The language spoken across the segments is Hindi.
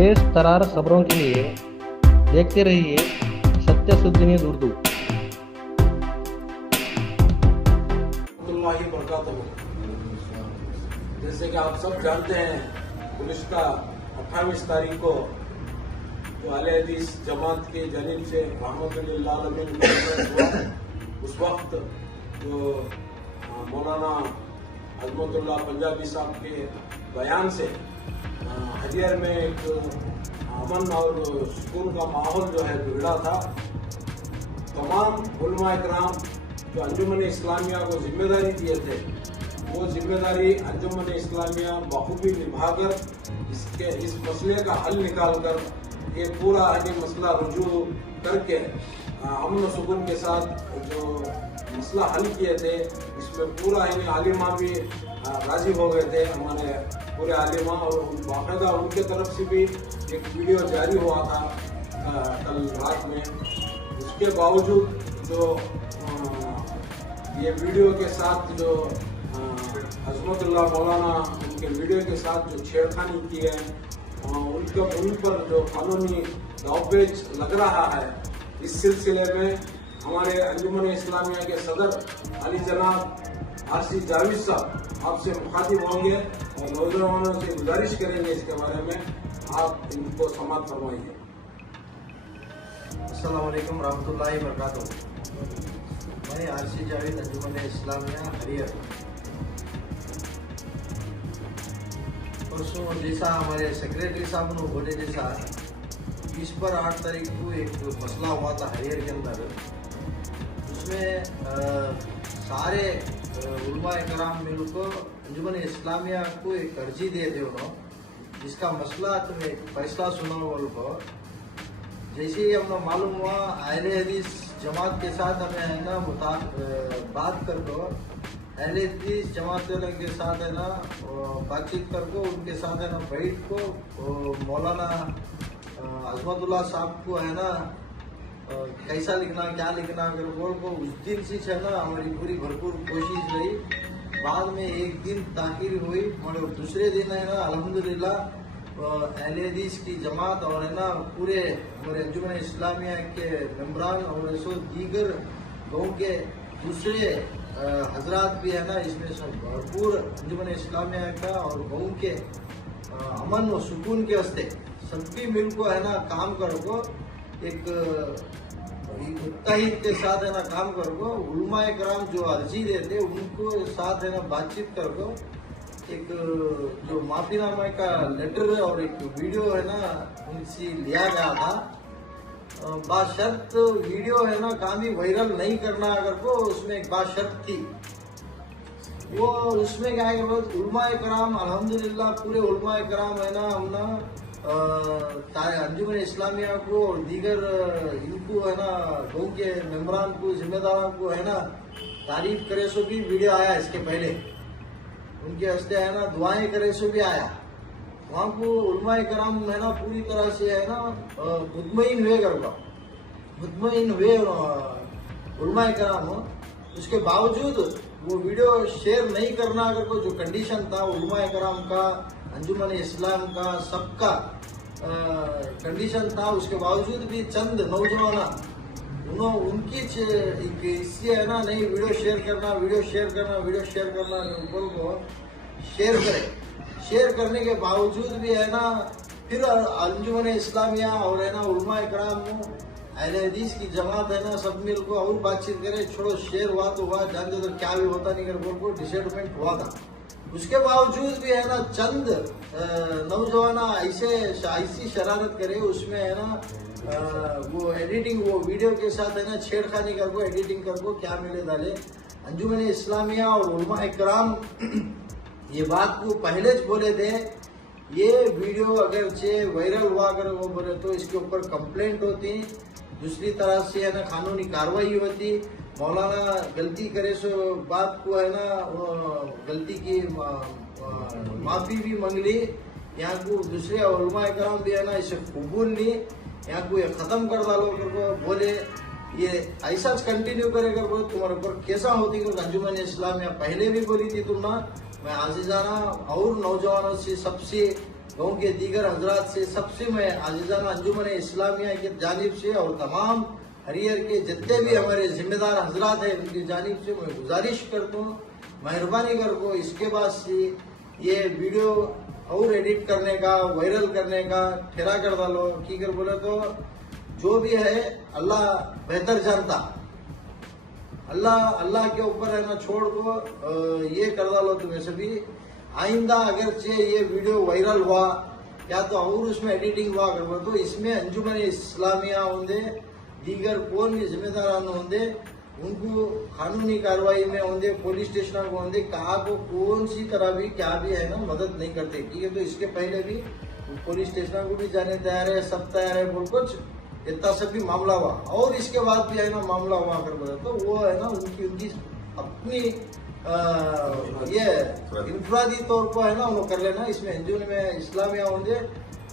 तेज तरार खबरों के लिए देखते रहिए सत्य न्यूज़ उर्दू। जैसे कि आप सब जानते हैं, पुलिस का 28 तारीख को जो आले हदीस जमात के जानिब से रहमतुल्लिल आलमीन हुआ, उस वक्त जो मौलाना अजमतुल्लाह पंजाबी साहब के बयान से हरियर में एक अमन और सुकून का माहौल जो है बिगड़ा था। तमाम उलमा इकराम जो अंजुमन इस्लामिया को जिम्मेदारी दिए थे, वो जिम्मेदारी अंजुमन इस्लामिया बखूबी निभाकर इस मसले का हल निकाल कर ये पूरा मसला रुजू करके अमन सुकून के साथ जो मसला हल किए थे, इसमें पूरा आलिमा भी राजी हो गए थे, हमारे पूरे आलिमा। और बाकायदा उनके तरफ से भी एक वीडियो जारी हुआ था कल रात में। उसके बावजूद जो ये वीडियो के साथ जो अजमतुल्लाह मौलाना उनके वीडियो के साथ जो छेड़खानी की है, उन पर जो कानूनी दावपेच लग रहा है, इस सिलसिले में हमारे अंजुमन इस्लामिया के सदर अली जनाब आरसी जावेद साहब आपसे मुखातिब होंगे और नौजवानों से गुजारिश करेंगे इसके बारे में आप इनको समात फरमाइए। अस्सलाम वालेकुम रहमतुल्लाहि व बरकातुहू। मैं आरसी जावेद अंजुमन इस्लामिया हरियर। परसों जैसा हमारे सेक्रेटरी साहब ने बोले, जैसा इस पर 8 तारीख को एक मसला हुआ था हरियर के अंदर, उसमें सारे उलमा कराम मिल को अंजुमन इस्लामिया को एक अर्जी दे थे उन्होंने, जिसका मसला तुम्हें फैसला सुना बोल को। जैसे ही हमें मालूम हुआ, अहले हदीस जमात के साथ हमें है ना बात कर दो, अहले हदीस जमात वाले के साथ है ना बातचीत कर को, उनके साथ है ना बैठ को मौलाना अजमतुल्लाह साहब को है ना कैसा लिखना क्या लिखना अगर बोल को, उस दिन से है ना हमारी पूरी भरपूर कोशिश रही। बाद में एक दिन ताखिर हुई, मगर दूसरे दिन है ना अल्हम्दुलिल्लाह अहले हदीस की जमात और है ना पूरे हमारे अंजुमन इस्लामिया के मेम्बरान और ऐसो दीगर गाँव के दूसरे हजरात भी है ना, इसमें सब भरपूर अंजुमन इस्लामिया का और गाँव के अमन व सुकून के वास्ते सबकी मिल को है ना काम कर को, एक मुत्तहिद के साथ है ना काम कर को, उलमा कराम जो अर्जी देते उनको साथ है ना बातचीत कर को, एक जो माफीनामा का लेटर और एक वीडियो है ना उनसे लिया गया था। बाशर्त वीडियो है ना कामी वायरल नहीं करना अगर को, उसमें एक बाशर्त थी। वो उसमें क्या है, उलमा कराम अल्हम्दुलिल्लाह पूरे उलमा कराम है ना हमने अंजुमन इस्लामिया को और दीगर इनको है ना गाँव के मेम्बरान को जिम्मेदारों को है ना तारीफ करे सो भी वीडियो आया, इसके पहले उनके हस्ते है ना दुआएं करे सो भी आया। वहाँ को उलमा कराम है ना पूरी तरह से है ना मुतमईन हुए करवा, मुतमईन हुए उलमा कराम। उसके बावजूद वो वीडियो शेयर नहीं करना अगर को जो कंडीशन था उलमा कराम का, अंजुमन इस्लाम का, सबका कंडीशन था, उसके बावजूद भी चंद नौजवान उनकी इससे है ना नहीं वीडियो शेयर करना, वीडियो शेयर करना, वीडियो शेयर करना ऊपर को शेयर करे। शेयर करने के बावजूद भी है ना फिर अंजुमन इस्लामिया और है ना उलमा कराम अहले हदीस की जमात है ना सब मिल को और बातचीत करे, छोड़ो शेयर हुआ तो हुआ, जानते तो क्या भी होता नहीं कर बोल को डिसएडमेंट हुआ था। उसके बावजूद भी है ना चंद नौजवान ऐसी शरारत करे, उसमें है ना वो एडिटिंग वो वीडियो के साथ है ना छेड़खानी कर को, एडिटिंग कर को क्या मिले डाले। अंजुमन इस्लामिया और उलमा कराम ये बात को पहले बोले थे, ये वीडियो अगर से वायरल हुआ अगर वो बोले तो इसके ऊपर कंप्लेंट होती, दूसरी तरह से है ना कानूनी कार्रवाई होती। मौलाना गलती करे सो बात को है ना गलती की माफी भी मांग ली, यहाँ को दूसरे उलमा कराम भी है ना इसे कबूल ली, यहाँ को ये खत्म कर डालो कर बोले, ये ऐसा कंटिन्यू करेगा बोले तुम्हारे ऊपर कैसा होती। क्योंकि अंजुमन इस्लामिया पहले भी बोली थी तुम ना, मैं आजीजाना और नौजवानों से सबसे गांव के दीगर हजरात से सबसे मैं आजिजाना अंजुमन इस्लामिया की जानिब से और तमाम हरियर के जितने भी हमारे जिम्मेदार हजरात हैं उनकी जानिब से मैं गुजारिश करता हूँ, मेहरबानी कर को इसके बाद से ये वीडियो और एडिट करने का, वायरल करने का ठहरा कर डालो। की कर बोले तो जो भी है अल्लाह बेहतर जानता, अल्लाह के ऊपर है ना छोड़ को ये कर डालो तुम्हें सभी। आइंदा अगर से ये वीडियो वायरल हुआ या तो और उसमें एडिटिंग हुआ कर तो इसमें अंजुमन इस्लामिया होंगे, दीगर कौन भी जिम्मेदार होंगे उनको कानूनी कार्रवाई में होंगे, पुलिस स्टेशन को होंगे, कहा को कौन सी तरह भी क्या भी है ना मदद नहीं करते। ठीक है, तो इसके पहले भी पुलिस स्टेशन को भी जाने तैयार है, सब तैयार है बोल कुछ इतना सब भी मामला हुआ और इसके बाद भी है ना मामला हुआ कर बोले तो वो है ना उनकी अपनी ये इनफरादी तौर पर है ना उन्होंने कर लेना। इसमें हिंदू में इस्लामिया होंगे,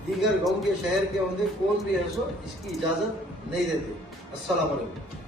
दीगर गांव के शहर के होंगे, कौन भी है सो इसकी इजाजत नहीं देते। अस्सलाम वालेकुम।